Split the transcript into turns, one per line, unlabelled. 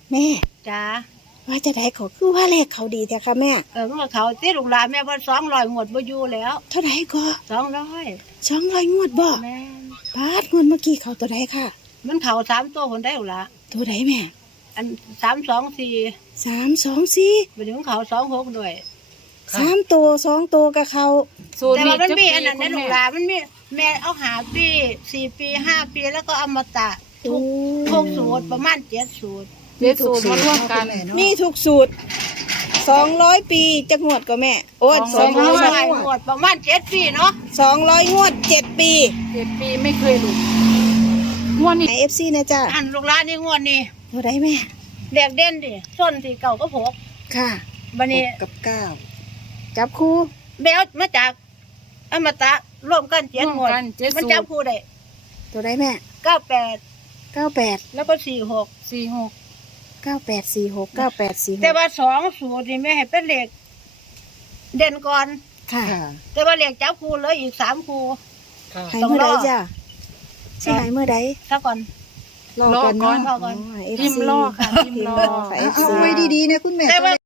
แม่
จ้า
ว่าจะได้ขอคือว่าเลขเขาดีแท้ค่ะแม่
เมื่อเขาที่ลูกหลานแม่ว่า200งวดบ่อยู่แล้ว
เท่าไหร่ก็
200
200งวดบ่
แม่น
บาทงวดเมื่อกี้เขาตัวใดค่ะ
มันเขา3ตัวคนได้ลูกหละ
ตัวใดแม่
อัน324
324
บัดนี้ของเขา26ด้วย
3ตัว2ตัวกับเขา
สูตร
แต่
นี้
ว่ามัน
จะ
มี
ปี
อันนั้น
คุ
ใน
ณ
ลู
แม่
กหลานมันมีแม่เอา5ปี4ปี5ปีแล้วก็อมตะทุกสูตรประมาณ7สูตร
เจ็ดสูตรมาร่วมกัน
มีทุกสูตร200ปีจักงวดก็แม่โอ้ย
200งวดประมาณ7ปีเนาะ
200งวด7ปี
7 ปีไม่เคยหลุดงวดนี้
ให้ FC นะจ้ะ
อันลูกหลานนี่งวดนี้
ตัวใดแม่
เรียกเด่นดิส้นที่เก่าก็พก
ค่ะ
บัดนี้
กับ9
จับคู่
แม่เอามาจากอมตะร่วมกัน7งวด
กันเจ็ด
มัน
สูต
จับ
ร
คู่ได้
ตัวใดแม่
98
98
แล้วก็46
46
9846 9846
แต่ว่า2สูตรนี่แม่ให้เป็นเลขเด่นก่อน
ค่ะ
แต่ว่าเลขจับคู่เหลืออีก3คู่
ให้เมื่อใดจ้ะสิให้เมื่อใด
ซะก่อน
รอก่อนเนาะ
รอก่อน
อ๋อ FC
พิมพ์รอค่ะพิมพ์รอ
ค่ะ
เอา
FC
ไว้ดีๆนะคุณแม่
แต่ว่า